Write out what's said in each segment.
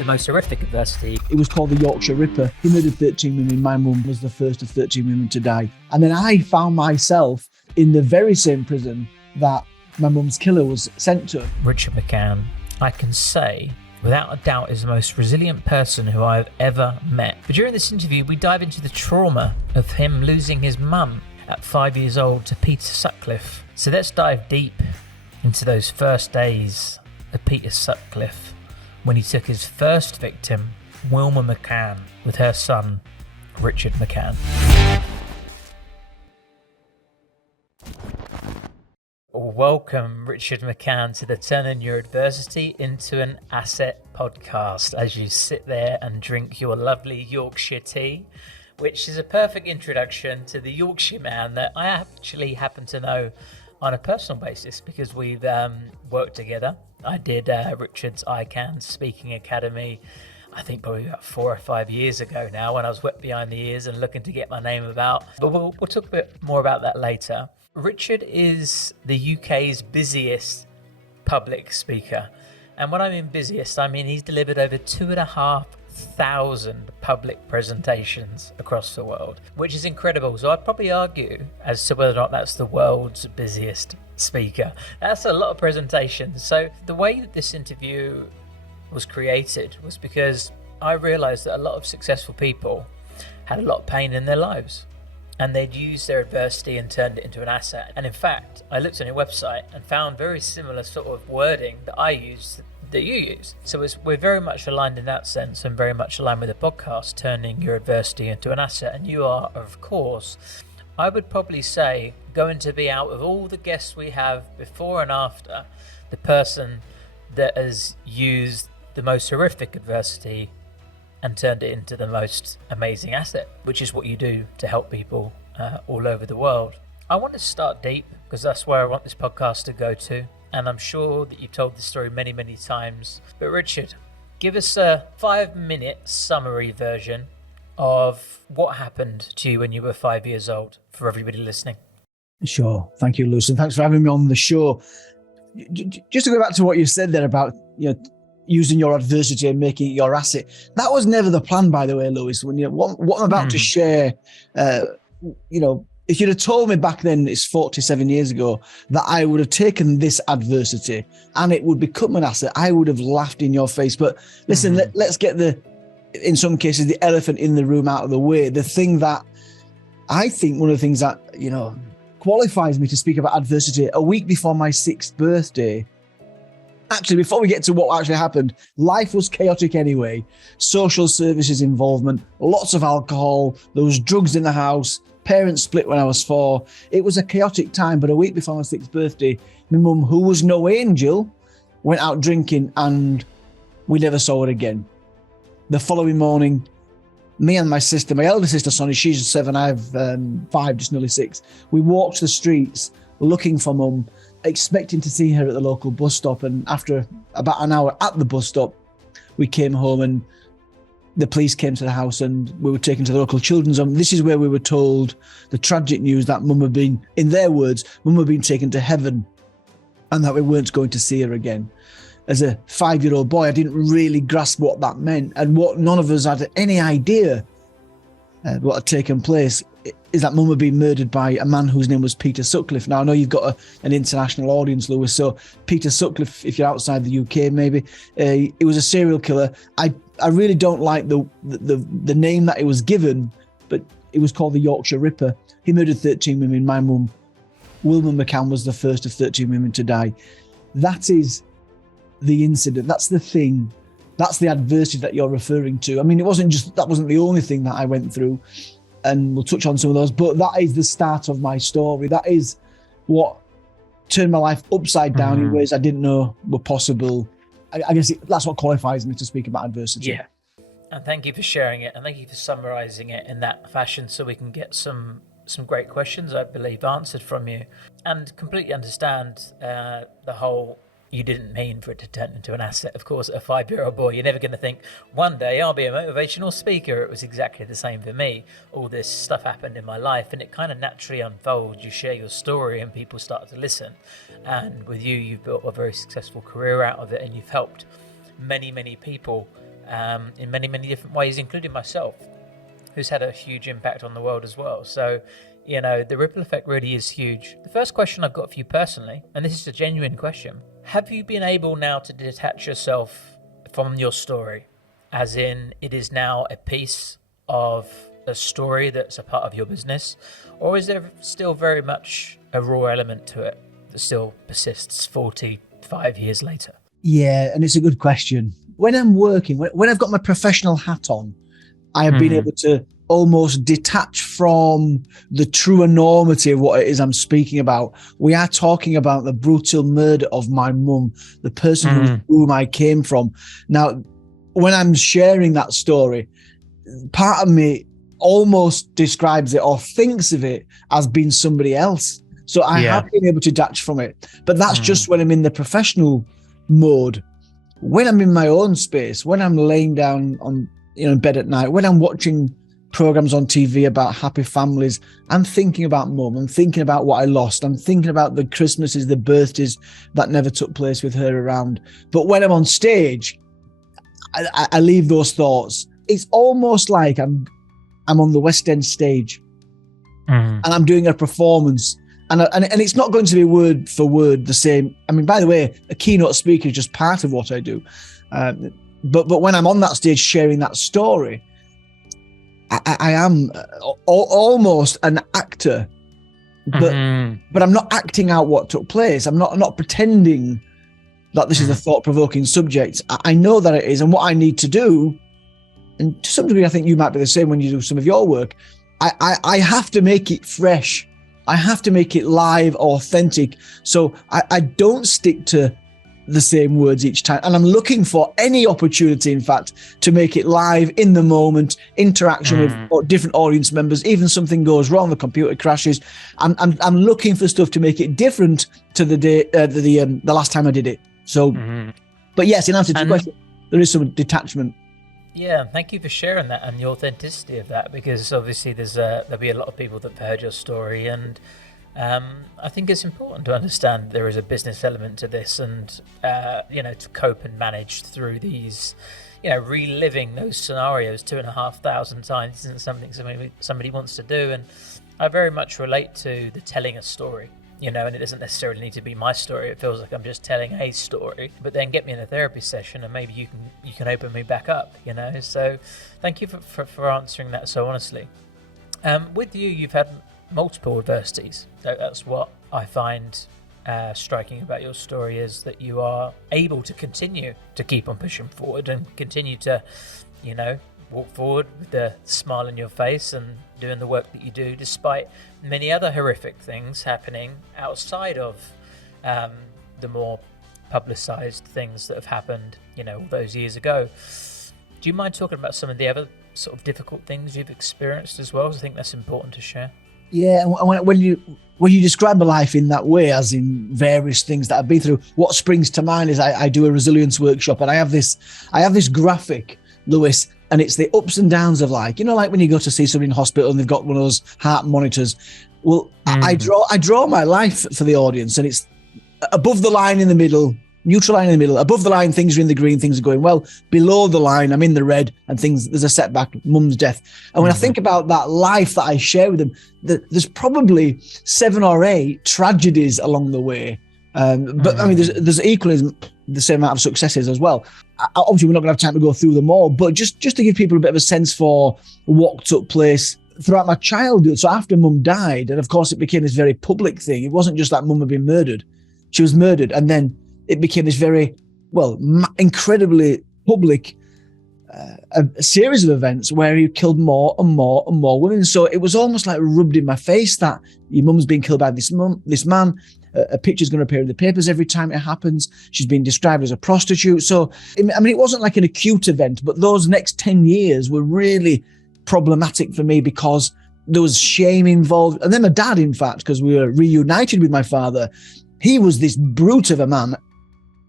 the most horrific adversity. It was called the Yorkshire Ripper. He murdered 13 women. My mum was the first of 13 women to die. And then I found myself in the very same prison that my mum's killer was sent to. Richard McCann, I can say, without a doubt, is the most resilient person who I have ever met. But during this interview, we dive into the trauma of him losing his mum at 5 years old to Peter Sutcliffe. So let's dive deep into those first days of Peter Sutcliffe when he took his first victim, Wilma McCann, with her son, Richard McCann. Welcome, Richard McCann, to the Turning Your Adversity into an Asset podcast as you sit there and drink your lovely Yorkshire tea, which is a perfect introduction to the Yorkshire man that I actually happen to know on a personal basis because we've worked together. I did Richard's ICANN Speaking Academy, I think probably about 4 or 5 years ago now, when I was wet behind the ears and looking to get my name about. But we'll talk a bit more about that later. Richard is the UK's busiest public speaker. And when I mean busiest, I mean he's delivered over 2,500 public presentations across the world, which is incredible. So I'd probably argue as to whether or not that's the world's busiest speaker. That's a lot of presentations. So the way that this interview was created was because I realized that a lot of successful people had a lot of pain in their lives and they'd used their adversity and turned it into an asset. And in fact, I looked on your website and found very similar sort of wording that I used that you use. So we're very much aligned in that sense and very much aligned with the podcast, turning your adversity into an asset. And you are, of course, I would probably say, going to be out of all the guests we have before and after, the person that has used the most horrific adversity and turned it into the most amazing asset, which is what you do to help people all over the world. I want to start deep because that's where I want this podcast to go to. And I'm sure that you've told this story many, many times. But Richard, give us a 5-minute summary version of what happened to you when you were 5 years old for everybody listening. Sure. Thank you, Lewis. And thanks for having me on the show. Just to go back to what you said there about, using your adversity and making it your asset. That was never the plan, by the way, Lewis. When what I'm about to share, if you'd have told me back then, it's 47 years ago, that I would have taken this adversity and it would become an asset, I would have laughed in your face. But listen, let's get in some cases, the elephant in the room out of the way. The thing that I think one of the things that, qualifies me to speak about adversity, a week before my 6th birthday, actually, before we get to what actually happened, life was chaotic anyway. Social services involvement, lots of alcohol, there was drugs in the house, parents split when I was 4. It was a chaotic time, but a week before my 6th birthday, my mum, who was no angel, went out drinking and we never saw her again. The following morning, me and my sister, my elder sister, Sonny, she's 7, I have 5, just nearly 6. We walked the streets looking for mum, expecting to see her at the local bus stop. And after about an hour at the bus stop, we came home and the police came to the house and we were taken to the local children's home. This is where we were told the tragic news that mum had been, in their words, mum had been taken to heaven and that we weren't going to see her again. As a 5-year-old boy, I didn't really grasp what that meant, and what none of us had any idea what had taken place is that mum had been murdered by a man whose name was Peter Sutcliffe. Now, I know you've got an international audience, Lewis, so Peter Sutcliffe, if you're outside the UK maybe, he was a serial killer. I really don't like the name that it was given, but it was called the Yorkshire Ripper. He murdered 13 women. My mum, Wilma McCann, was the first of 13 women to die. That is the incident. That's the thing. That's the adversity that you're referring to. I mean, that wasn't the only thing that I went through, and we'll touch on some of those, but that is the start of my story. That is what turned my life upside down in ways I didn't know were possible. I guess that's what qualifies me to speak about adversity. Yeah. And thank you for sharing it, and thank you for summarizing it in that fashion so we can get some great questions, I believe, answered from you, and completely understand the whole you didn't mean for it to turn into an asset. Of course, a 5-year-old boy, you're never going to think, one day I'll be a motivational speaker. It was exactly the same for me. All this stuff happened in my life and it kind of naturally unfolds. You share your story and people start to listen. And with you, you've built a very successful career out of it and you've helped many, many people in many, many different ways, including myself, who's had a huge impact on the world as well. So, the ripple effect really is huge. The first question I've got for you personally, and this is a genuine question, have you been able now to detach yourself from your story? As in, it is now a piece of a story that's a part of your business? Or is there still very much a raw element to it that still persists 45 years later? Yeah, and it's a good question. When I'm working, when I've got my professional hat on, I have been able to almost detach from the true enormity of what it is I'm speaking about. We are talking about the brutal murder of my mum, the person whom I came from. Now, when I'm sharing that story, part of me almost describes it or thinks of it as being somebody else. So I have been able to detach from it. But that's just when I'm in the professional mode. When I'm in my own space, when I'm laying down on in bed at night, when I'm watching programs on TV about happy families, I'm thinking about mum. I'm thinking about what I lost. I'm thinking about the Christmases, the birthdays that never took place with her around. But when I'm on stage, I leave those thoughts. It's almost like I'm on the West End stage and I'm doing a performance. And it's not going to be word for word the same. I mean, by the way, a keynote speaker is just part of what I do. But when I'm on that stage sharing that story, I am almost an actor, but I'm not acting out what took place. I'm not pretending that this is a thought-provoking subject. I know that it is, and what I need to do, and to some degree, I think you might be the same when you do some of your work, I have to make it fresh. I have to make it live, authentic. So I don't stick to the same words each time. And I'm looking for any opportunity, in fact, to make it live in the moment, interaction with different audience members. Even something goes wrong, the computer crashes. I'm looking for stuff to make it different to the day, the last time I did it. So, but yes, in answer to your question, there is some detachment. Yeah, thank you for sharing that and the authenticity of that, because obviously there'll be a lot of people that have heard your story, and I think it's important to understand there is a business element to this, and to cope and manage through these, reliving those scenarios 2,500 times isn't something somebody wants to do. And I very much relate to the telling a story. And it doesn't necessarily need to be my story. It feels like I'm just telling a story, but then get me in a therapy session and maybe you can open me back up, So thank you for answering that so honestly. With you've had multiple adversities. That's what I find striking about your story, is that you are able to continue to keep on pushing forward and continue to, walk forward with a smile on your face and doing the work that you do, despite many other horrific things happening outside of the more publicized things that have happened, all those years ago. Do you mind talking about some of the other sort of difficult things you've experienced as well? I think that's important to share. Yeah, and when you describe my life in that way, as in various things that I've been through, what springs to mind is I do a resilience workshop, and I have this graphic, Lewis, and it's the ups and downs of like when you go to see somebody in hospital and they've got one of those heart monitors. Well, I draw my life for the audience, and it's above the line in the middle, neutral line in the middle. Above the line, things are in the green, things are going well. Below the line, I'm in the red, and there's a setback, mum's death. And when I think about that life that I share with them, there's probably 7 or 8 tragedies along the way. But I mean, there's equally the same amount of successes as well. Obviously, we're not going to have time to go through them all, but just to give people a bit of a sense for what took place throughout my childhood. So after mum died, and of course it became this very public thing. It wasn't just that mum had been murdered. She was murdered, and then it became this very, incredibly public a series of events where he killed more and more and more women. So it was almost like rubbed in my face that your mum's been killed by this man. A picture's going to appear in the papers every time it happens. She's been described as a prostitute. So, I mean, it wasn't like an acute event, but those next 10 years were really problematic for me because there was shame involved. And then my dad, in fact, because we were reunited with my father, he was this brute of a man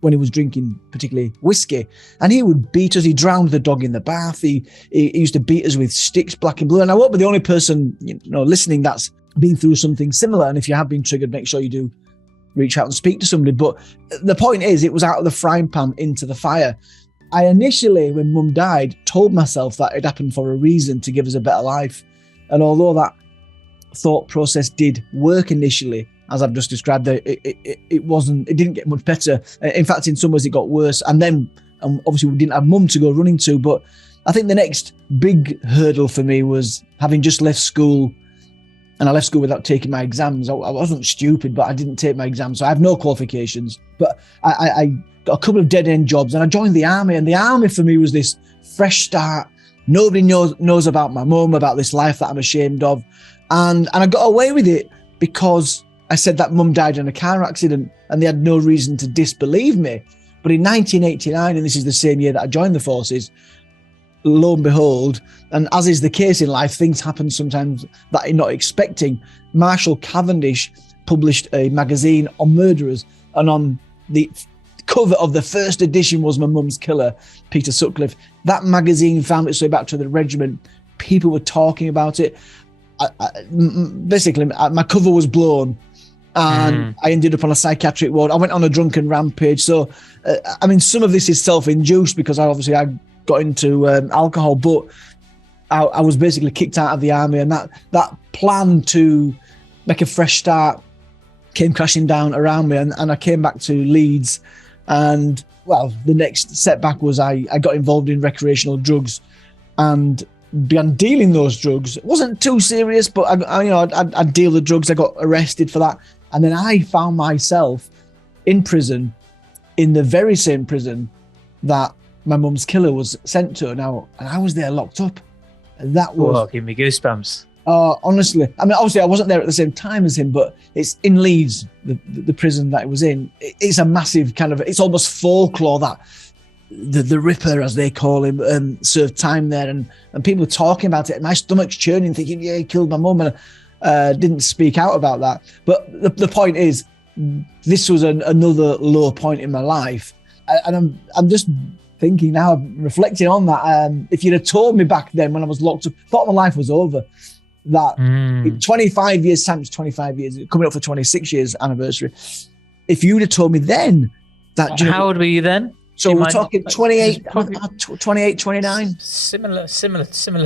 when he was drinking, particularly whiskey, and he would beat us. He drowned the dog in the bath. He used to beat us with sticks, black and blue. And I won't be the only person, listening that's been through something similar. And if you have been triggered, make sure you do reach out and speak to somebody. But the point is, it was out of the frying pan into the fire. I initially, when Mum died, told myself that it happened for a reason, to give us a better life. And although that thought process did work initially, as I've just described, it didn't get much better. In fact, in some ways it got worse. And then obviously we didn't have Mum to go running to. But I think the next big hurdle for me was having just left school. And I left school without taking my exams. I wasn't stupid, but I didn't take my exams. So I have no qualifications. But I got a couple of dead-end jobs, and I joined the army. And the army for me was this fresh start. Nobody knows about my mum, about this life that I'm ashamed of. And I got away with it because I said that Mum died in a car accident, and they had no reason to disbelieve me. But in 1989, and this is the same year that I joined the forces, lo and behold, and as is the case in life, things happen sometimes that you're not expecting. Marshall Cavendish published a magazine on murderers, and on the cover of the first edition was my mum's killer, Peter Sutcliffe. That magazine found its way back to the regiment. People were talking about it. Basically, my cover was blown, and I ended up on a psychiatric ward. I went on a drunken rampage. So, some of this is self-induced because I got into alcohol, but I was basically kicked out of the army, and that plan to make a fresh start came crashing down around me, and I came back to Leeds, and well, the next setback was I got involved in recreational drugs and began dealing those drugs. It wasn't too serious, but I'd deal the drugs. I got arrested for that, and then I found myself in prison, in the very same prison that my mum's killer was sent to now, and I was there locked up. And that was... Whoa, give me goosebumps. Honestly, obviously I wasn't there at the same time as him, but it's in Leeds, the prison that it was in. It's a massive kind of, it's almost folklore that the Ripper, as they call him, served time there, and people were talking about it. And my stomach's churning, thinking, yeah, he killed my mum, and didn't speak out about that. But the point is, this was another low point in my life, and I'm just thinking now, reflecting on that, if you'd have told me back then when I was locked up, thought my life was over, that in 25 years time, it's 25 years, coming up for 26 years anniversary. If you'd have told me then that... How old were you then? So we're talking 28, 29? Similar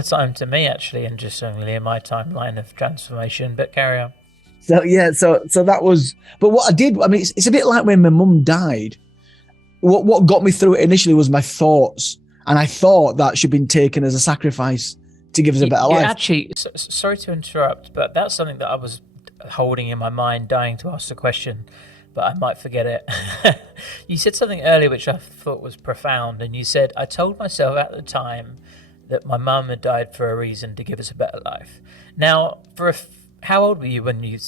time to me, actually, interestingly, in my timeline of transformation, but carry on. So, yeah, so that was... But what I did, it's a bit like when my mum died. What got me through it initially was my thoughts, and I thought that she'd been taken as a sacrifice to give us a better life. Actually, sorry to interrupt, but that's something that I was holding in my mind, dying to ask the question, but I might forget it. You said something earlier which I thought was profound, and you said, I told myself at the time that my mum had died for a reason, to give us a better life. Now, how old were you when you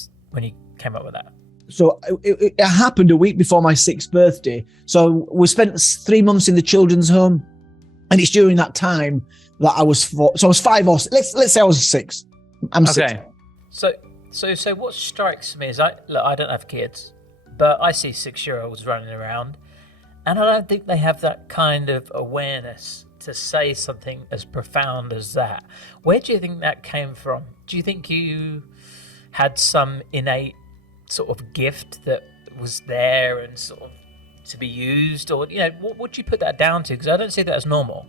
came up with that? So it happened a week before my 6th birthday. So we spent 3 months in the children's home, and it's during that time that I was 4. So I was 5 or 6. Let's say I was 6. I'm 6. Okay. So what strikes me is I don't have kids, but I see 6-year-olds running around, and I don't think they have that kind of awareness to say something as profound as that. Where do you think that came from? Do you think you had some innate sort of gift that was there and sort of to be used, or what would you put that down to? Because I don't see that as normal.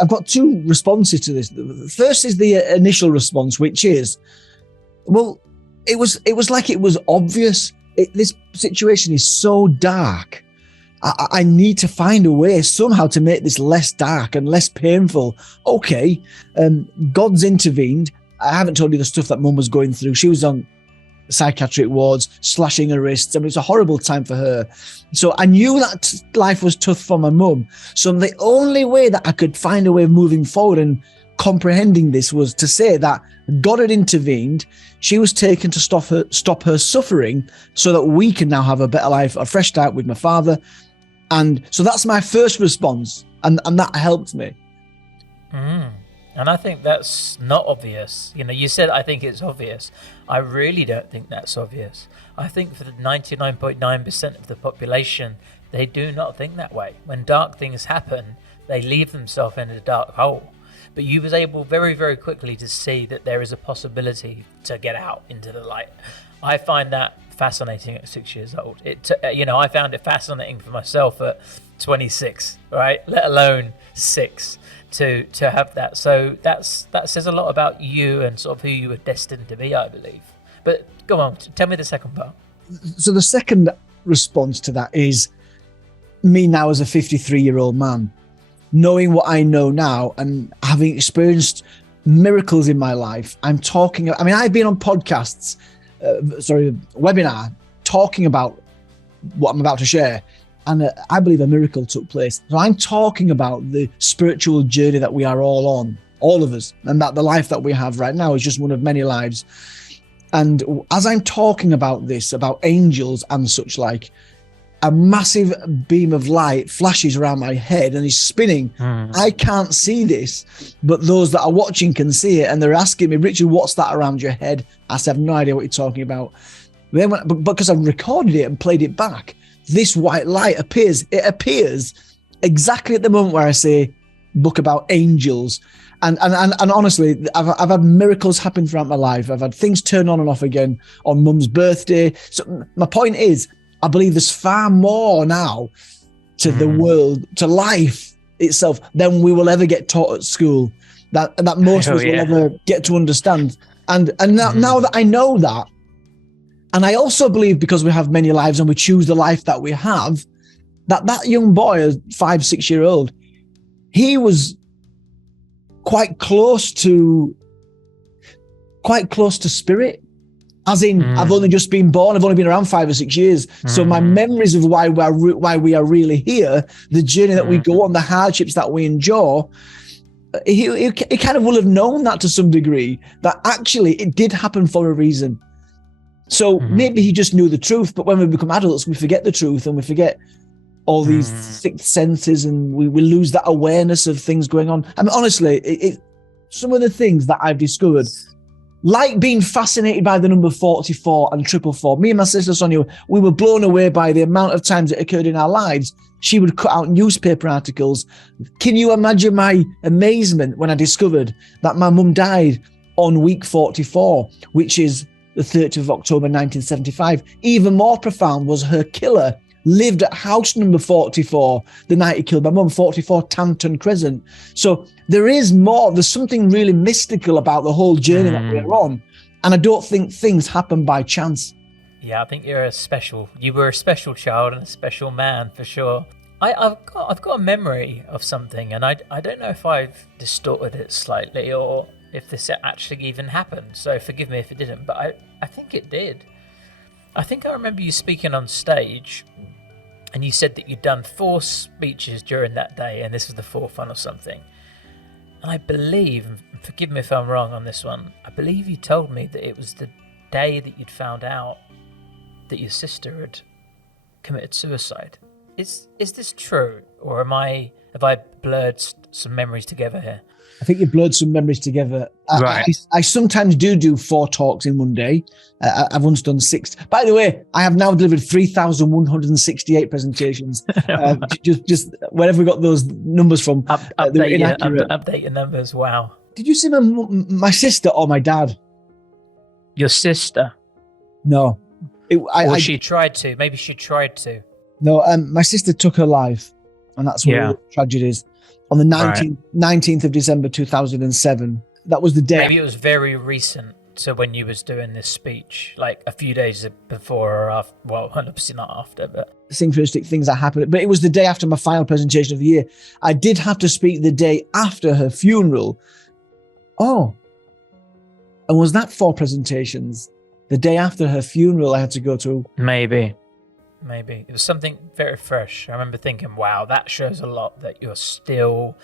I've got 2 responses to this. The first is the initial response, which is, well, it was like it was obvious. This situation is so dark. I need to find a way somehow to make this less dark and less painful. Okay, God's intervened. I haven't told you the stuff that Mum was going through. She was on psychiatric wards, slashing her wrists. It's a horrible time for her. So I knew that life was tough for my mum. So the only way that I could find a way of moving forward and comprehending this was to say that God had intervened. She was taken to stop her suffering so that we can now have a better life, a fresh start with my father. And so that's my first response. And that helped me. And I think that's not obvious. You said, I think it's obvious. I really don't think that's obvious. I think for the 99.9% of the population, they do not think that way. When dark things happen, they leave themselves in a dark hole. But you was able very, very quickly to see that there is a possibility to get out into the light. I find that fascinating at 6 years old. I found it fascinating for myself at 26, right? Let alone 6 to have that. So that says a lot about you and sort of who you were destined to be, I believe. But go on, tell me the second part. So the second response to that is me now as a 53-year-old man, knowing what I know now and having experienced miracles in my life. I've been on podcasts, webinar, talking about what I'm about to share. And I believe a miracle took place. So I'm talking about the spiritual journey that we are all on, all of us, and that the life that we have right now is just one of many lives. And as I'm talking about this, about angels and such like, a massive beam of light flashes around my head and is spinning. I can't see this, but those that are watching can see it. And they're asking me, Richard, what's that around your head? I said, I have no idea what you're talking about. Then because I've recorded it and played it back, this white light appears. It appears exactly at the moment where I say, book about angels. And honestly, I've had miracles happen throughout my life. I've had things turn on and off again on Mum's birthday. So my point is, I believe there's far more now to the world, to life itself, than we will ever get taught at school. That most of us will ever get to understand. And now that I know that, and I also believe because we have many lives and we choose the life that we have, that young boy, 5-6-year-old, he was quite close to spirit. As in, I've only just been born. I've only been around 5 or 6 years. So my memories of why we are really here, the journey that we go on, the hardships that we endure, he kind of will have known that to some degree, that actually it did happen for a reason. So maybe he just knew the truth, but when we become adults, we forget the truth and we forget all these sixth senses, and we lose that awareness of things going on. I mean, honestly, some of the things that I've discovered, like being fascinated by the number 44 and 444. Me and my sister Sonia, we were blown away by the amount of times it occurred in our lives. She would cut out newspaper articles. Can you imagine my amazement when I discovered that my mum died on week 44, which is the 30th of October 1975. Even more profound was her killer lived at house number 44 the night he killed my mum, 44 Tanton Crescent. So there's something really mystical about the whole journey that we're on. And I don't think things happen by chance. Yeah, I think you were a special child and a special man for sure. I've got a memory of something, and I don't know if I've distorted it slightly or if this actually even happened. So forgive me if it didn't, but I think it did. I think I remember you speaking on stage, and you said that you'd done 4 speeches during that day, and this was the 4th one or something. And I believe, and forgive me if I'm wrong on this one, I believe you told me that it was the day that you'd found out that your sister had committed suicide. Is this true, or have I blurred some memories together here? I think you blurred some memories together. Right. I sometimes do 4 talks in one day. I've once done 6. By the way, I have now delivered 3,168 presentations. just wherever we got those numbers from. Update your numbers. Wow. Did you see my sister or my dad? Your sister? No. She tried to. Maybe she tried to. No, my sister took her life, and that's what the tragedy is. On the 19th of December 2007. That was the day. Maybe it was very recent to when you was doing this speech, like a few days before or after. Well, 100% not after, but synchronistic things that happened. But it was the day after my final presentation of the year. I did have to speak the day after her funeral. Oh, and was that 4 presentations? The day after her funeral, I had to go to. Maybe. It was something very fresh. I remember thinking, wow, that shows a lot that you're still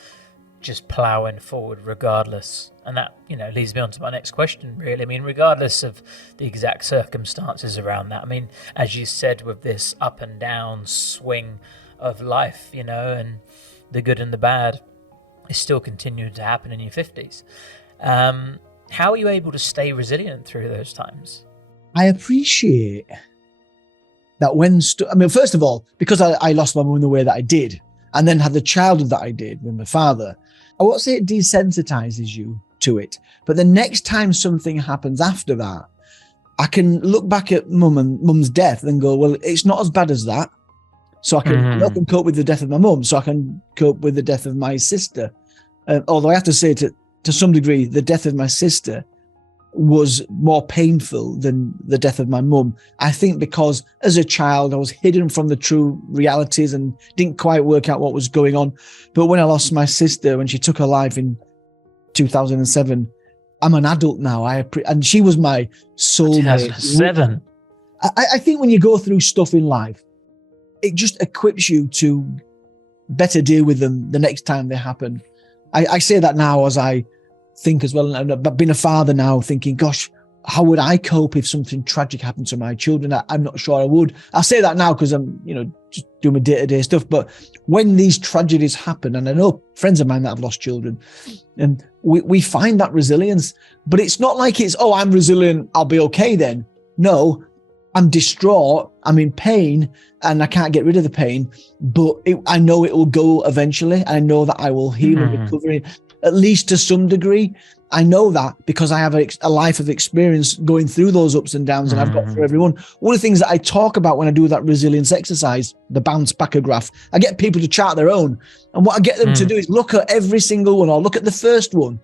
just plowing forward regardless. And that, leads me on to my next question, really. I mean, regardless of the exact circumstances around that. I mean, as you said, with this up and down swing of life, and the good and the bad is still continuing to happen in your 50s. How are you able to stay resilient through those times? I appreciate that first of all, because I lost my mum in the way that I did, and then had the childhood that I did with my father, I won't say it desensitizes you to it, but the next time something happens after that, I can look back at mum's death and go, well, it's not as bad as that. So I can cope with the death of my mum. So I can cope with the death of my sister. Although I have to say, to some degree, the death of my sister was more painful than the death of my mum. I think because as a child, I was hidden from the true realities and didn't quite work out what was going on. But when I lost my sister, when she took her life in 2007, I'm an adult now. And she was my soulmate. 2007. I think when you go through stuff in life, it just equips you to better deal with them the next time they happen. I say that now as I think as well, and being a father now, thinking, gosh, how would I cope if something tragic happened to my children? I'm not sure I would. I say that now because I'm, just doing my day-to-day stuff. But when these tragedies happen, and I know friends of mine that have lost children, and we find that resilience, but it's not like it's, oh, I'm resilient, I'll be okay then. No, I'm distraught, I'm in pain, and I can't get rid of the pain, but I know it will go eventually. I know that I will heal and recover, at least to some degree. I know that because I have a life of experience going through those ups and downs, and I've got through everyone. One of the things that I talk about when I do that resilience exercise, the bounce backer graph, I get people to chart their own. And what I get them to do is look at every single one, or look at the first one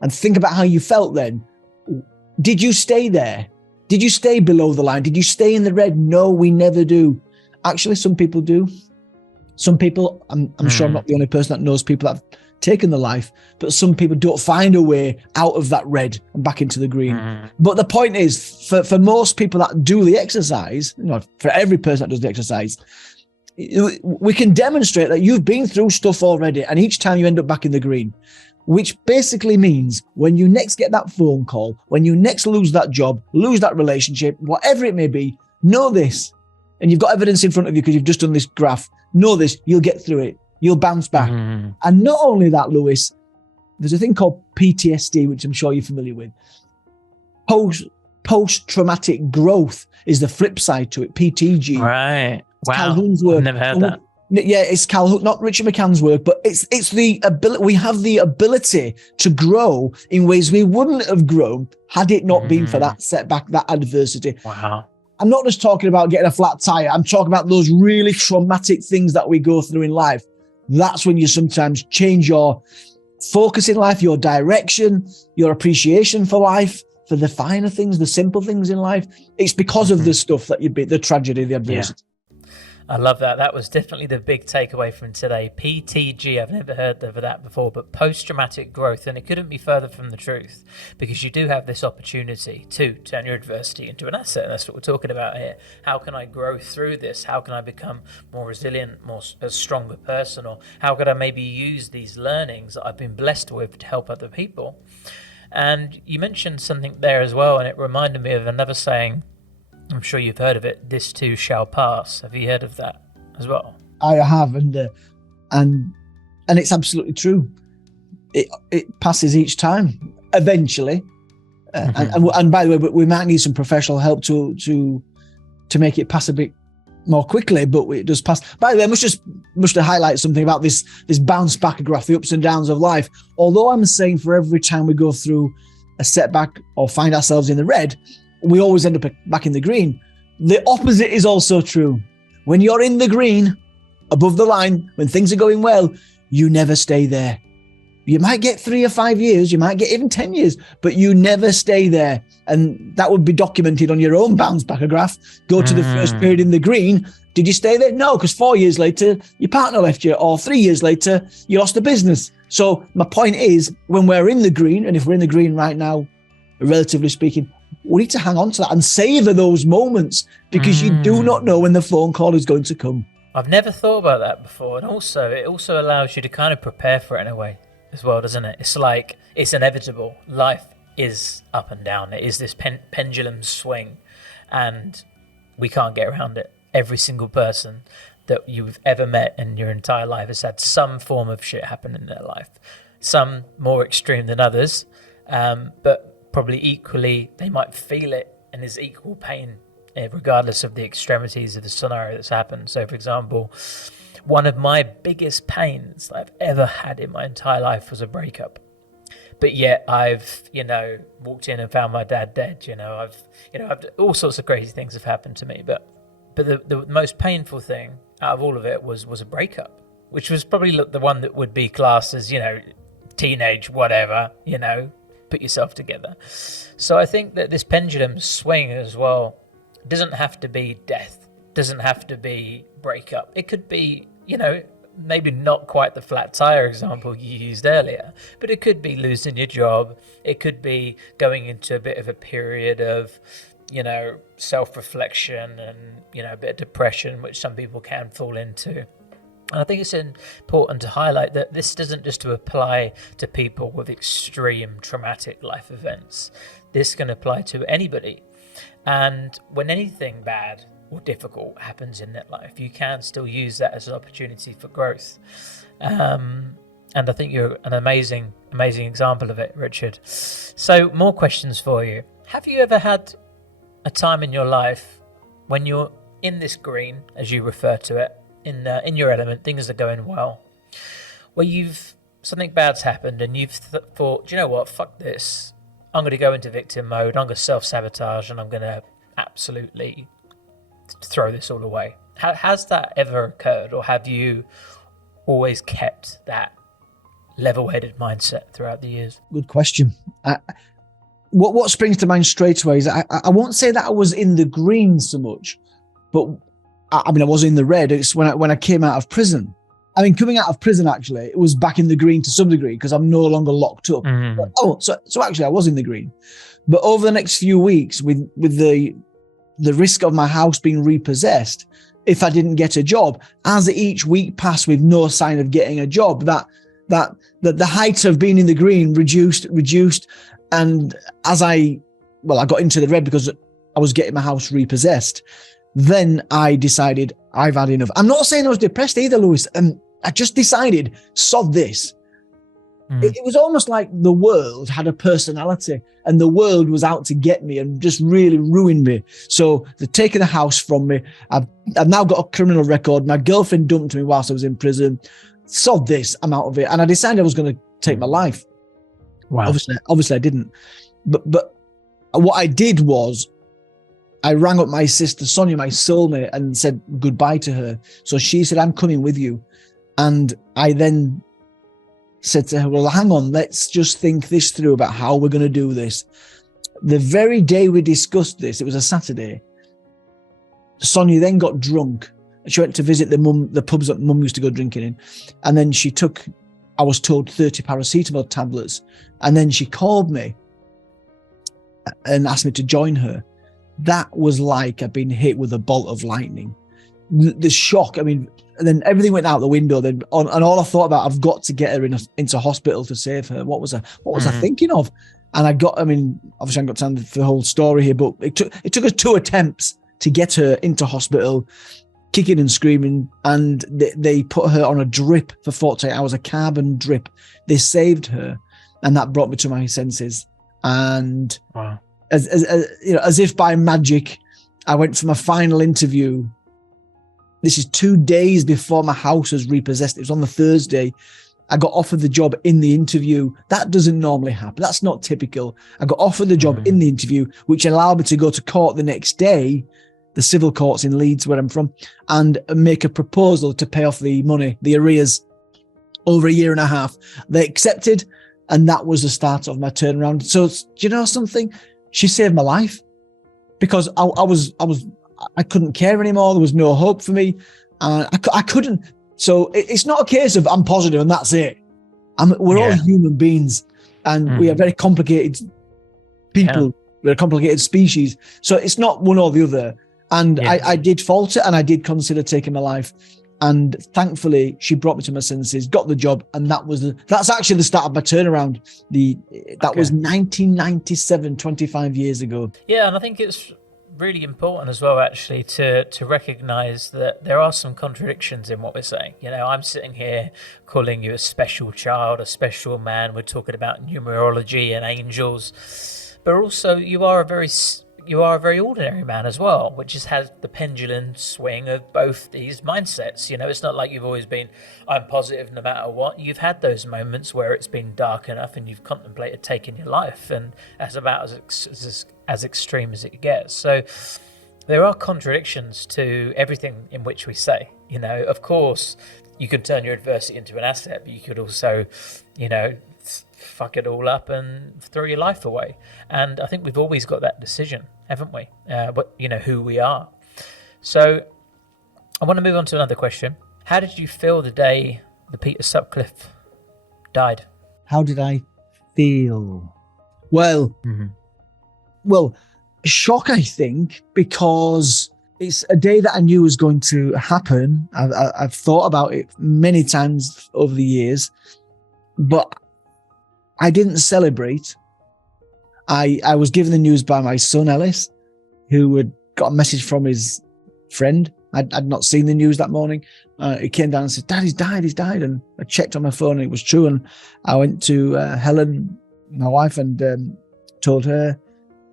and think about how you felt then. Did you stay there? Did you stay below the line? Did you stay in the red? No, we never do. Actually, some people do. Some people, I'm sure I'm not the only person that knows people that have taken the life, but some people don't find a way out of that red and back into the green. But the point is, for most people that do the exercise, for every person that does the exercise, we can demonstrate that you've been through stuff already, and each time you end up back in the green. Which basically means when you next get that phone call, when you next lose that job, lose that relationship, whatever it may be, know this, and you've got evidence in front of you because you've just done this graph, know this, you'll get through it. You'll bounce back. And not only that, Lewis, there's a thing called PTSD, which I'm sure you're familiar with. Post-traumatic growth is the flip side to it, PTG. Right. It's Calhoun's work. I've never heard that. Yeah, it's Calhoun, not Richard McCann's work, but it's the ability. We have the ability to grow in ways we wouldn't have grown had it not been for that setback, that adversity. Wow. I'm not just talking about getting a flat tire. I'm talking about those really traumatic things that we go through in life. That's when you sometimes change your focus in life, your direction, your appreciation for life, for the finer things, the simple things in life. It's because of the stuff that the tragedy, the adversity. Yeah. I love that. That was definitely the big takeaway from today. PTG, I've never heard of that before, but post-traumatic growth. And it couldn't be further from the truth, because you do have this opportunity to turn your adversity into an asset. And that's what we're talking about here. How can I grow through this? How can I become more resilient, a stronger person? Or how could I maybe use these learnings that I've been blessed with to help other people? And you mentioned something there as well, and it reminded me of another saying. I'm sure you've heard of it. This too shall pass. Have you heard of that as well? I have, and it's absolutely true. It passes each time, eventually. And by the way, we might need some professional help to make it pass a bit more quickly, but it does pass. By the way, I must highlight something about this bounce back graph, the ups and downs of life. Although I'm saying for every time we go through a setback or find ourselves in the red, we always end up back in the green. The opposite is also true. When you're in the green, above the line, when things are going well, you never stay there. You might get 3 or 5 years, you might get even 10 years, but you never stay there. And that would be documented on your own bounce back graph. Go to the first period in the green. Did you stay there? No, because 4 years later, your partner left you, or 3 years later, you lost the business. So my point is, when we're in the green, and if we're in the green right now, relatively speaking, we need to hang on to that and savor those moments, because you do not know when the phone call is going to come. I've never thought about that before. And also, it also allows you to kind of prepare for it in a way as well, doesn't it? It's like, it's inevitable. Life is up and down. It is this pendulum swing, and we can't get around it. Every single person that you've ever met in your entire life has had some form of shit happen in their life. Some more extreme than others, but probably equally, they might feel it, and there's equal pain regardless of the extremities of the scenario that's happened. So, for example, one of my biggest pains that I've ever had in my entire life was a breakup. but yet I've, walked in and found my dad dead. I've all sorts of crazy things have happened to me, but the most painful thing out of all of it was a breakup, which was probably the one that would be classed as, teenage, whatever, put yourself together. So I think that this pendulum swing as well doesn't have to be death, doesn't have to be breakup. It could be, maybe not quite the flat tire example you used earlier, but it could be losing your job. It could be going into a bit of a period of, self-reflection and, a bit of depression, which some people can fall into. And I think it's important to highlight that this doesn't just to apply to people with extreme traumatic life events. This can apply to anybody. And when anything bad or difficult happens in their life, you can still use that as an opportunity for growth. And I think you're an amazing example of it, Richard. So more questions for you. Have you ever had a time in your life when you're in this green, as you refer to it, in your element, things are going well, where something bad's happened and you've thought, do you know what, fuck this, I'm going to go into victim mode, I'm going to self-sabotage, and I'm going to absolutely throw this all away? Has that ever occurred, or have you always kept that level-headed mindset throughout the years? Good question. What springs to mind straight away is I won't say that I was in the green so much, but I was in the red. It's when I came out of prison. Coming out of prison, actually, it was back in the green to some degree because I'm no longer locked up. Mm-hmm. But, so actually I was in the green. But over the next few weeks, with the risk of my house being repossessed, if I didn't get a job, as each week passed with no sign of getting a job, that the height of being in the green reduced. And as I got into the red because I was getting my house repossessed. Then I decided I've had enough. I'm not saying I was depressed either, Lewis. I just decided, sod this. It was almost like the world had a personality and the world was out to get me and just really ruin me. So they're taking the house from me. I've now got a criminal record. My girlfriend dumped me whilst I was in prison. Sod this, I'm out of it. And I decided I was going to take my life. Wow. Obviously I didn't. But what I did was I rang up my sister, Sonia, my soulmate, and said goodbye to her. So she said, I'm coming with you. And I then said to her, well, hang on, let's just think this through about how we're going to do this. The very day we discussed this, it was a Saturday, Sonia then got drunk. She went to visit the pubs that mum used to go drinking in. And then she took, I was told, 30 paracetamol tablets. And then she called me and asked me to join her. That was like I'd been hit with a bolt of lightning. The shock, and then everything went out the window. And all I thought about, I've got to get her into hospital to save her. What was I thinking of? And obviously I haven't got time for the whole story here, but it took us 2 attempts to get her into hospital, kicking and screaming. And they put her on a drip for 48 hours, a carbon drip. They saved her. And that brought me to my senses. And wow. As if by magic, I went for my final interview. This is 2 days before my house was repossessed. It was on the Thursday. I got offered the job in the interview. That doesn't normally happen. That's not typical. I got offered the job in the interview, which allowed me to go to court the next day, the civil courts in Leeds, where I'm from, and make a proposal to pay off the money, the arrears, over a year and a half. They accepted, and that was the start of my turnaround. So, do you know something? She saved my life because I couldn't care anymore. There was no hope for me. I couldn't. So it's not a case of I'm positive and that's it. We're all human beings and we are very complicated people. Yeah. We're a complicated species. So it's not one or the other. And I did falter and I did consider taking my life. And thankfully, she brought me to my senses, got the job, and that's actually the start of my turnaround. That was 1997, 25 years ago. Yeah, and I think it's really important as well, actually, to recognise that there are some contradictions in what we're saying. I'm sitting here calling you a special child, a special man. We're talking about numerology and angels, but also you are a very you are a very ordinary man as well, which has the pendulum swing of both these mindsets. It's not like you've always been, I'm positive no matter what. You've had those moments where it's been dark enough and you've contemplated taking your life, and that's about as extreme as it gets. So there are contradictions to everything in which we say. Of course, you could turn your adversity into an asset, but you could also, fuck it all up and throw your life away. And I think we've always got that decision, haven't we? Who we are. So I want to move on to another question. How did you feel the day that Peter Sutcliffe died? How did I feel? Well, shock, I think, because it's a day that I knew was going to happen. I've thought about it many times over the years, but I didn't celebrate. I was given the news by my son, Ellis, who had got a message from his friend. I'd not seen the news that morning. He came down and said, Dad, he's died. And I checked on my phone and it was true. And I went to Helen, my wife, and told her,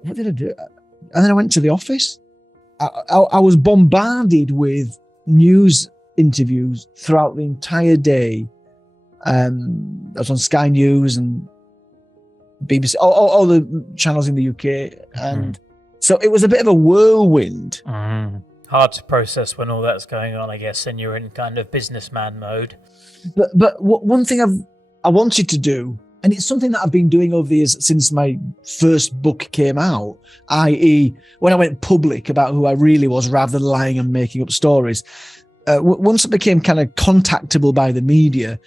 what did I do? And then I went to the office. I was bombarded with news interviews throughout the entire day. I was on Sky News and BBC, all the channels in the UK. And so it was a bit of a whirlwind. Hard to process when all that's going on, I guess, and you're in kind of businessman mode. But one thing I wanted to do, and it's something that I've been doing over the years since my first book came out, i.e. when I went public about who I really was rather than lying and making up stories. Once I became kind of contactable by the media,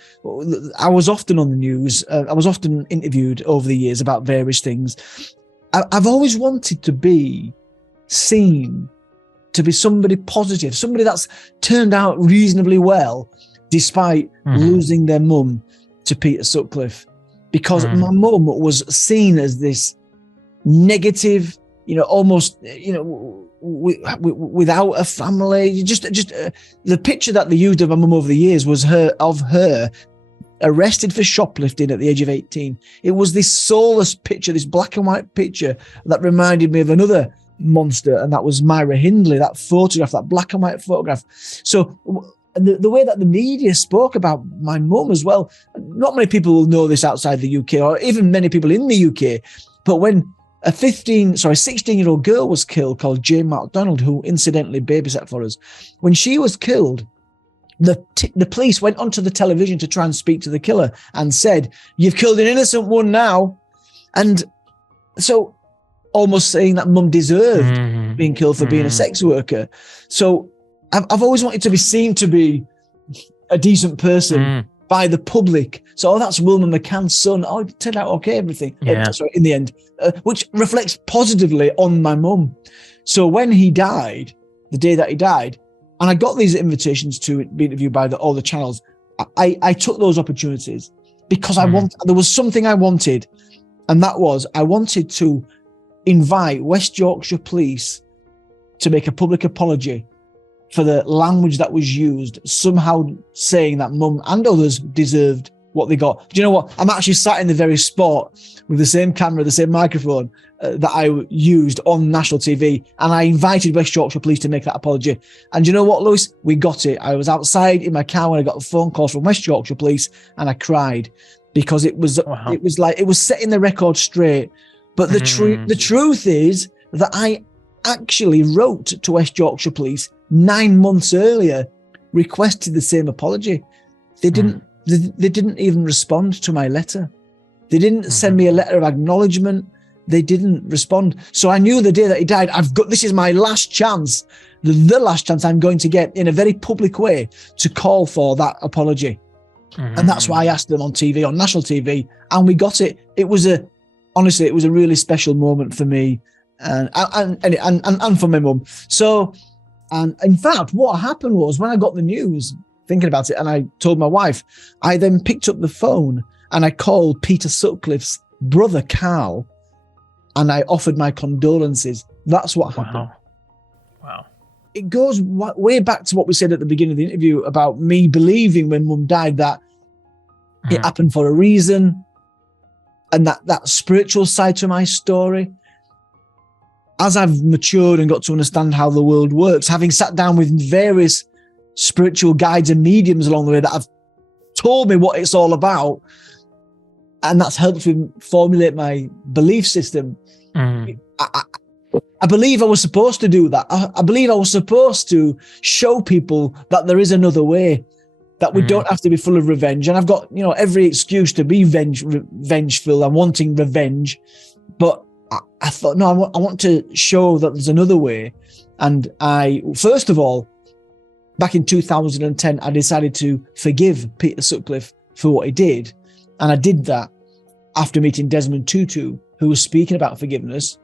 I was often on the news. I was often interviewed over the years about various things. I've always wanted to be seen to be somebody positive, somebody that's turned out reasonably well, despite losing their mum to Peter Sutcliffe. Because my mum was seen as this negative, almost, without a family. Just the picture that they used of my mum over the years was of her arrested for shoplifting at the age of 18. It was this soulless picture, this black and white picture that reminded me of another monster, and that was Myra Hindley, that photograph, that black and white photograph. So the way that the media spoke about my mum as well, not many people will know this outside the UK, or even many people in the UK, but when a 16-year-old girl was killed called Jane MacDonald, who incidentally babysat for us, when she was killed, the police went onto the television to try and speak to the killer and said, "You've killed an innocent one now." And so almost saying that mum deserved being killed for being a sex worker. So I've always wanted to be seen to be a decent person by the public. So, that's Wilma McCann's son. Oh, it turned out okay, everything. Yeah. In the end, which reflects positively on my mum. So when he died, the day that he died, and I got these invitations to be interviewed by all the channels, I took those opportunities because there was something I wanted, and that was I wanted to invite West Yorkshire Police to make a public apology for the language that was used, somehow saying that mum and others deserved what they got. Do you know what? I'm actually sat in the very spot with the same camera, the same microphone that I used on national TV, and I invited West Yorkshire Police to make that apology. And do you know what, Lewis? We got it. I was outside in my car when I got a phone call from West Yorkshire Police, and I cried because it was like it was setting the record straight. But the truth is that I actually wrote to West Yorkshire Police 9 months earlier, requested the same apology. They didn't even respond to my letter. They didn't send me a letter of acknowledgement. They didn't respond. So I knew the day that he died, this is my last chance, the last chance I'm going to get in a very public way to call for that apology. And that's why I asked them on TV, on national TV, and we got it. Honestly, it was a really special moment for me and for my mum. So, and in fact, what happened was when I got the news, thinking about it, and I told my wife, I then picked up the phone and I called Peter Sutcliffe's brother, Carl, and I offered my condolences. That's what happened. Wow. It goes way back to what we said at the beginning of the interview about me believing when mum died that it happened for a reason, and that spiritual side to my story. as I've matured and got to understand how the world works, having sat down with various spiritual guides and mediums along the way that have told me what it's all about, and that's helped me formulate my belief system. I believe I was supposed to do that. I believe I was supposed to show people that there is another way, that we don't have to be full of revenge. And I've got, every excuse to be vengeful and wanting revenge. But I thought, no, I want to show that there's another way. And first of all, back in 2010, I decided to forgive Peter Sutcliffe for what he did. And I did that after meeting Desmond Tutu, who was speaking about forgiveness.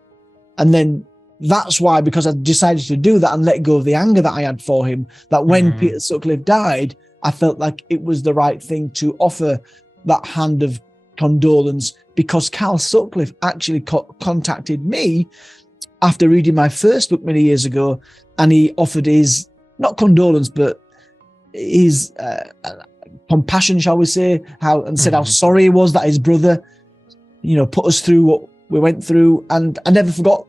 And then that's why, because I decided to do that and let go of the anger that I had for him, that when Peter Sutcliffe died, I felt like it was the right thing to offer that hand of condolence, because Carl Sutcliffe actually contacted me after reading my first book many years ago, and he offered his, not condolence, but his compassion, shall we say, and said how sorry he was that his brother, put us through what we went through. And I never forgot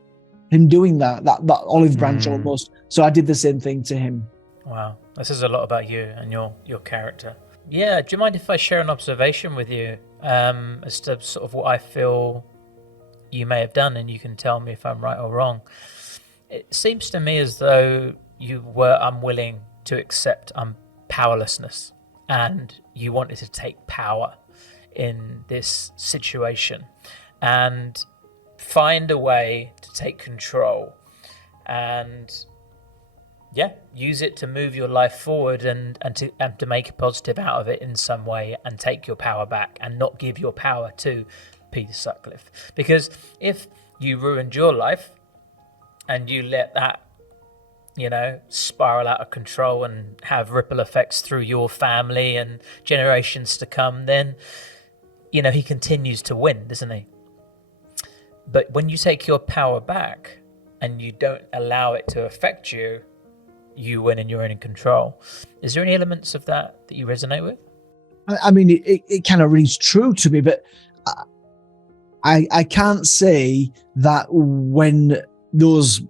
him doing that olive branch almost. So I did the same thing to him. Wow. This is a lot about you and your character. Yeah. Do you mind if I share an observation with you as to sort of what I feel you may have done, and you can tell me if I'm right or wrong? It seems to me as though you were unwilling to accept powerlessness, and you wanted to take power in this situation and find a way to take control and use it to move your life forward and to make a positive out of it in some way, and take your power back and not give your power to Peter Sutcliffe. Because if you ruined your life and you let that, spiral out of control and have ripple effects through your family and generations to come, then, he continues to win, doesn't he? But when you take your power back and you don't allow it to affect you, you win and you're in control. Is there any elements of that you resonate with? I mean, it kind of rings true to me, but I can't say that when those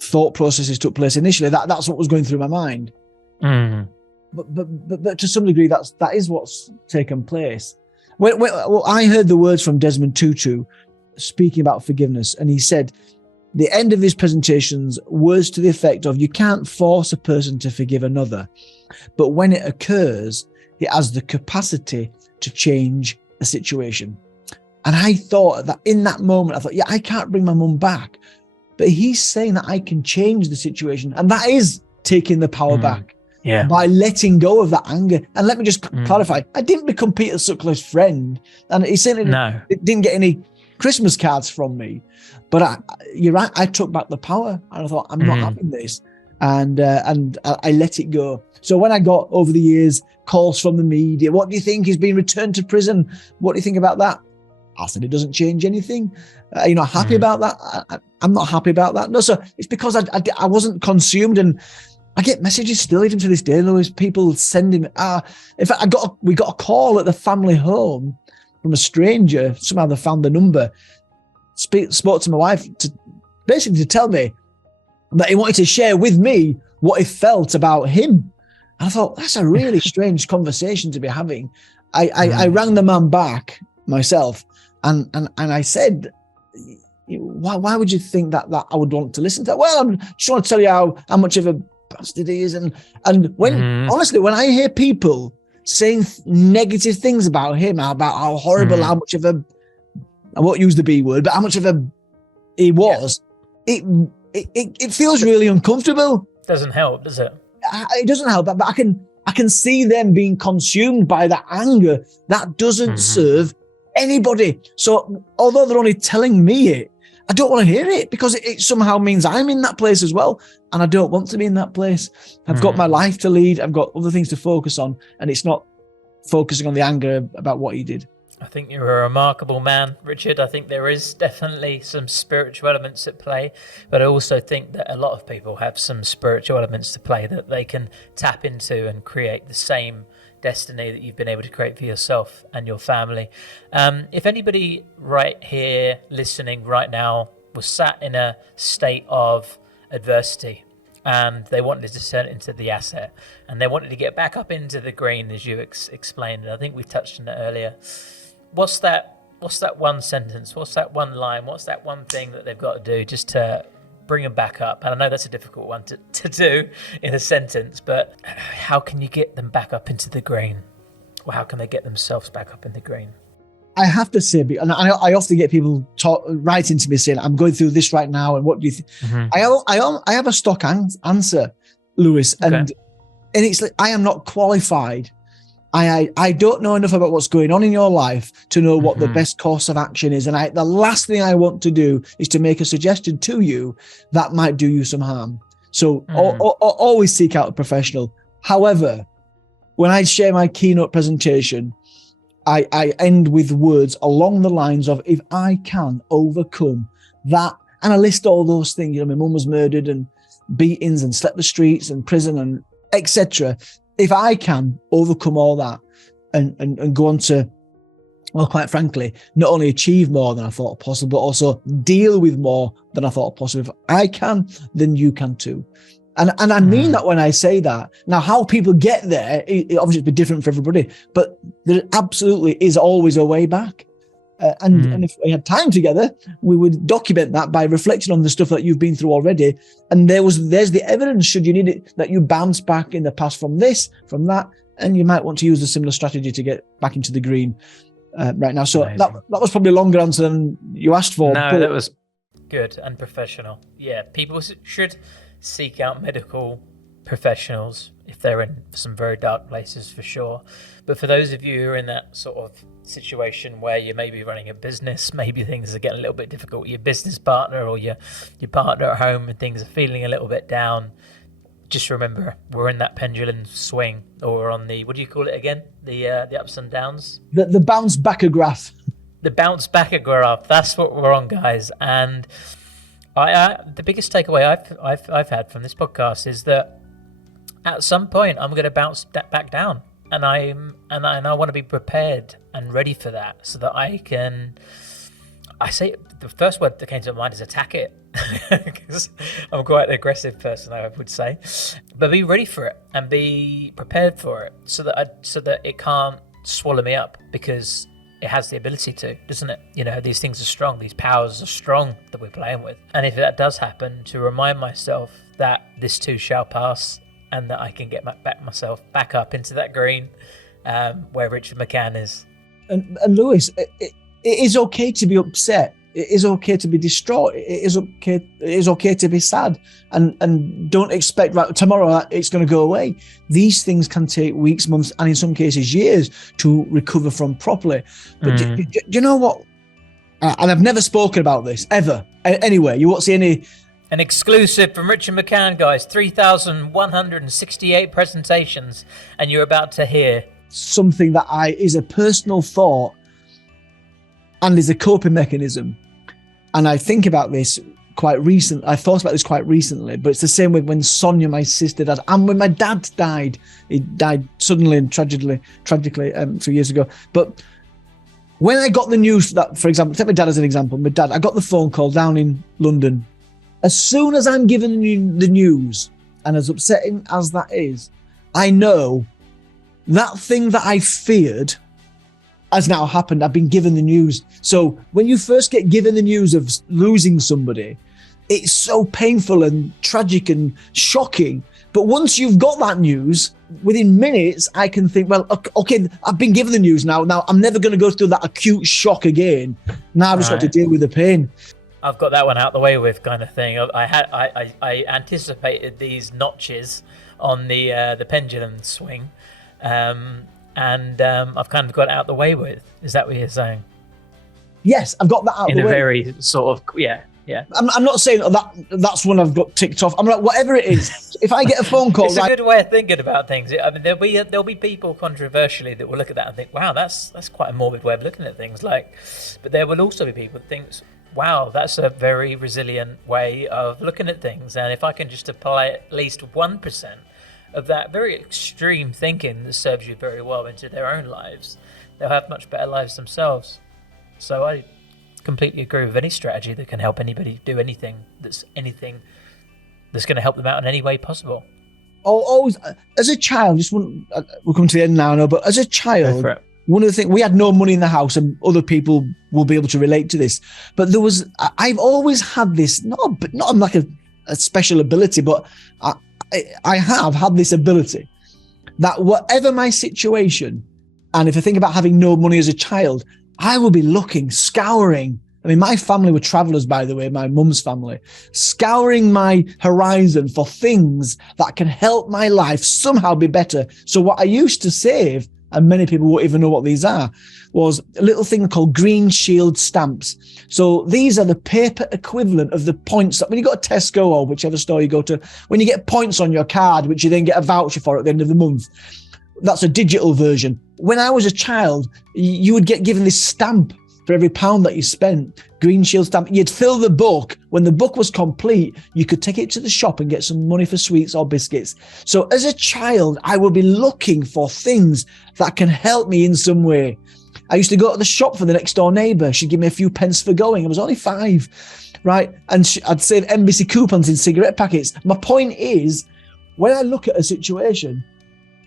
thought processes took place initially, that's what was going through my mind. But to some degree, that is what's taken place. When I heard the words from Desmond Tutu speaking about forgiveness, and he said, the end of his presentations was to the effect of, you can't force a person to forgive another, but when it occurs, it has the capacity to change a situation. And I thought that in that moment, I can't bring my mum back, but he's saying that I can change the situation. And that is taking the power back by letting go of that anger. And let me just clarify, I didn't become Peter Sutcliffe's friend, and he certainly didn't get any Christmas cards from me. But you're right, I took back the power, and I thought, I'm not having this. And I let it go. So when I got, over the years, calls from the media, what do you think? He's been returned to prison. What do you think about that? I said, it doesn't change anything. You're not happy about that? I'm not happy about that. No, so it's because I wasn't consumed. And I get messages still, even to this day, Louis, people sending, in fact, we got a call at the family home from a stranger. Somehow they found the number, spoke to my wife to tell me that he wanted to share with me what he felt about him. And I thought, that's a really strange conversation to be having. I rang the man back myself, and I said, why would you think that I would want to listen to that? Well, I just want to tell you how much of a bastard he is. And when honestly, when I hear people saying negative things about him, about how horrible, how much of a, I won't use the B word, but how much of a he was, it feels really uncomfortable. Doesn't help, does it? It doesn't help, but I can see them being consumed by that anger that doesn't serve anybody. So although they're only telling me it, I don't want to hear it, because it somehow means I'm in that place as well, and I don't want to be in that place. I've got my life to lead. I've got other things to focus on, and it's not focusing on the anger about what he did. I think you're a remarkable man, Richard. I think there is definitely some spiritual elements at play, but I also think that a lot of people have some spiritual elements to play that they can tap into and create the same destiny that you've been able to create for yourself and your family. If anybody right here listening right now was sat in a state of adversity, and they wanted to turn it into the asset, and they wanted to get back up into the green, as you explained. And I think we touched on it earlier. What's that one sentence? What's that one line? What's that one thing that they've got to do just to bring them back up? And I know that's a difficult one to do in a sentence, but how can you get them back up into the green? Or how can they get themselves back up in the green? I have to say, and I often get people writing to me saying, I'm going through this right now, and what do you think? Mm-hmm. I have a stock answer, Lewis, okay. and it's like, I am not qualified. I don't know enough about what's going on in your life to know what the best course of action is. And the last thing I want to do is to make a suggestion to you that might do you some harm. So always seek out a professional. However, when I share my keynote presentation, I end with words along the lines of, if I can overcome that, and I list all those things, my mum was murdered and beatings and slept the streets and prison and etc. If I can overcome all that and go on to, well, quite frankly, not only achieve more than I thought possible, but also deal with more than I thought possible. If I can, then you can too. And I mean that when I say that. Now, how people get there, it obviously be different for everybody, but there absolutely is always a way back. And if we had time together, we would document that by reflecting on the stuff that you've been through already. And there's the evidence, should you need it, that you bounce back in the past from this, from that, and you might want to use a similar strategy to get back into the green right now. So that was probably a longer answer than you asked for. No, that was good and professional. Yeah, people should seek out medical professionals if they're in some very dark places, for sure. But for those of you who are in that sort of situation where you may be running a business, maybe things are getting a little bit difficult, your business partner or your partner at home, and things are feeling a little bit down, just remember, we're in that pendulum swing, or we're on the, what do you call it again? The ups and downs? The bounce back-a-graph. The bounce back-a-graph. That's what we're on, guys. And the biggest takeaway I've had from this podcast is that at some point I'm going to bounce back down, and I want to be prepared and ready for that, so that I can. I say the first word that came to my mind is attack it, because I'm quite an aggressive person, I would say. But be ready for it and be prepared for it, so that it can't swallow me up, because it has the ability to, doesn't it? These things are strong. These powers are strong that we're playing with. And if that does happen, to remind myself that this too shall pass, and that I can get myself back up into that green where Richard McCann is. And Lewis, it is okay to be upset. It is okay to be distraught. It is okay to be sad. And don't expect right tomorrow it's going to go away. These things can take weeks, months, and in some cases years to recover from properly. But do you know what? And I've never spoken about this ever. Anyway, you won't see any. An exclusive from Richard McCann, guys. 3,168 presentations, and you're about to hear something that is a personal thought and is a coping mechanism. And I think about this quite recently. I thought about this quite recently, but it's the same with when Sonia, my sister, died, and when my dad died. He died suddenly and tragically 3 years ago. But when I got the news that, for example, take my dad as an example. My dad, I got the phone call down in London. As soon as I'm given the news, and as upsetting as that is, I know that thing that I feared has now happened. I've been given the news. So when you first get given the news of losing somebody, it's so painful and tragic and shocking. But once you've got that news, within minutes, I can think, well, okay, I've been given the news now. Now I'm never going to go through that acute shock again. Now I've just got to deal with the pain. I've got that one out the way with, kind of thing. I anticipated these notches on the pendulum swing, and I've kind of got it out the way with. Is that what you're saying? Yes, I've got that out the way. In a very sort of, yeah. I'm not saying that's one I've got ticked off. I'm like, whatever it is, if I get a phone call, it's a good way of thinking about things. I mean, there'll be people controversially that will look at that and think, wow, that's quite a morbid way of looking at things. But there will also be people that think, wow, that's a very resilient way of looking at things. And if I can just apply at least 1% of that very extreme thinking that serves you very well into their own lives, they'll have much better lives themselves. So completely agree with any strategy that can help anybody do anything that's going to help them out in any way possible. Always, as a child, we'll come to the end now, no, but as a child, one of the things, we had no money in the house, and other people will be able to relate to this, but I've always had this, not like a special ability, but I have had this ability that whatever my situation, and if I think about having no money as a child, I will be looking, scouring. I mean, my family were travelers, by the way, my mum's family, scouring my horizon for things that can help my life somehow be better. So what I used to save, and many people won't even know what these are, was a little thing called Green Shield stamps. So these are the paper equivalent of the points that when you go to Tesco or whichever store you go to, when you get points on your card, which you then get a voucher for at the end of the month. That's a digital version. When I was a child, you would get given this stamp for every pound that you spent, Green Shield stamp. You'd fill the book. When the book was complete, you could take it to the shop and get some money for sweets or biscuits. So as a child, I would be looking for things that can help me in some way. I used to go to the shop for the next door neighbour. She'd give me a few pence for going. I was only 5, right? And I'd save NBC coupons in cigarette packets. My point is, when I look at a situation,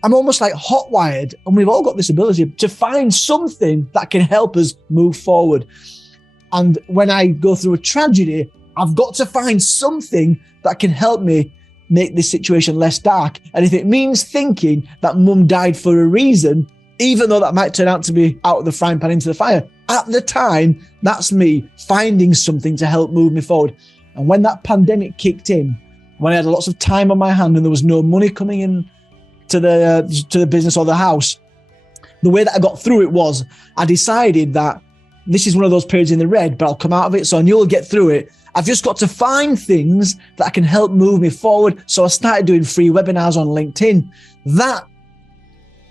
I'm almost like hot-wired, and we've all got this ability to find something that can help us move forward. And when I go through a tragedy, I've got to find something that can help me make this situation less dark. And if it means thinking that mum died for a reason, even though that might turn out to be out of the frying pan into the fire, at the time, that's me finding something to help move me forward. And when that pandemic kicked in, when I had lots of time on my hand and there was no money coming in to the business or the house, the way that I got through it was I decided that this is one of those periods in the red, but I'll come out of it, so I knew I'll get through it. I've just got to find things that can help move me forward. So I started doing free webinars on LinkedIn. That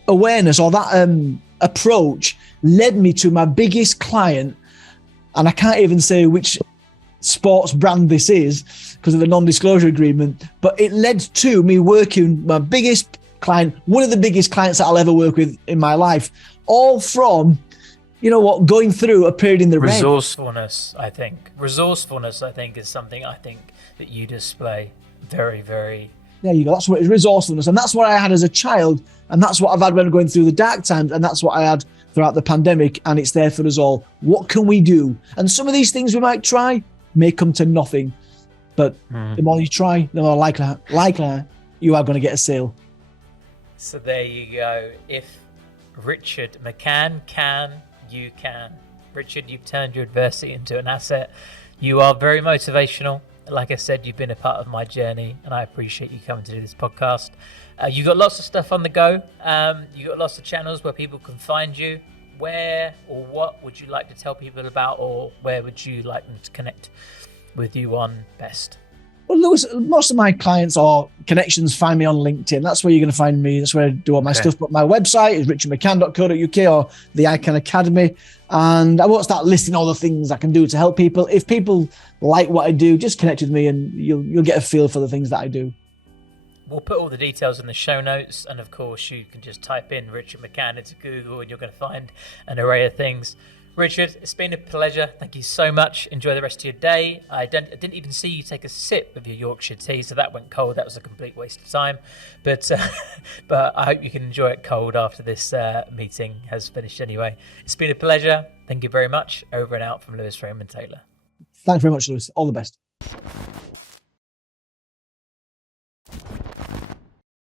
awareness or that approach led me to my biggest client, and I can't even say which sports brand this is because of the non-disclosure agreement, but it led to me working my biggest client, one of the biggest clients that I'll ever work with in my life, all from, going through a period in the red. Resourcefulness, I think, is something I think that you display very, very. There you go. That's what it is, resourcefulness. And that's what I had as a child. And that's what I've had when I'm going through the dark times. And that's what I had throughout the pandemic. And it's there for us all. What can we do? And some of these things we might try may come to nothing. But the more you try, the more likely you are going to get a sale. So there you go. If Richard McCann can, you can. Richard, you've turned your adversity into an asset. You are very motivational. Like I said, you've been a part of my journey, and I appreciate you coming to do this podcast. You've got lots of stuff on the go. You've got lots of channels where people can find you. Where or what would you like to tell people about, or where would you like them to connect with you on best? Well, Lewis, most of my clients or connections find me on LinkedIn. That's where you're going to find me. That's where I do all my stuff. But my website is richardmccann.co.uk or the iCan Academy. And I won't start listing all the things I can do to help people. If people like what I do, just connect with me and you'll get a feel for the things that I do. We'll put all the details in the show notes. And of course, you can just type in Richard McCann into Google and you're going to find an array of things. Richard, it's been a pleasure. Thank you so much. Enjoy the rest of your day. I didn't even see you take a sip of your Yorkshire tea, so that went cold. That was a complete waste of time. But I hope you can enjoy it cold after this meeting has finished anyway. It's been a pleasure. Thank you very much. Over and out from Lewis Raymond Taylor. Thanks very much, Lewis. All the best.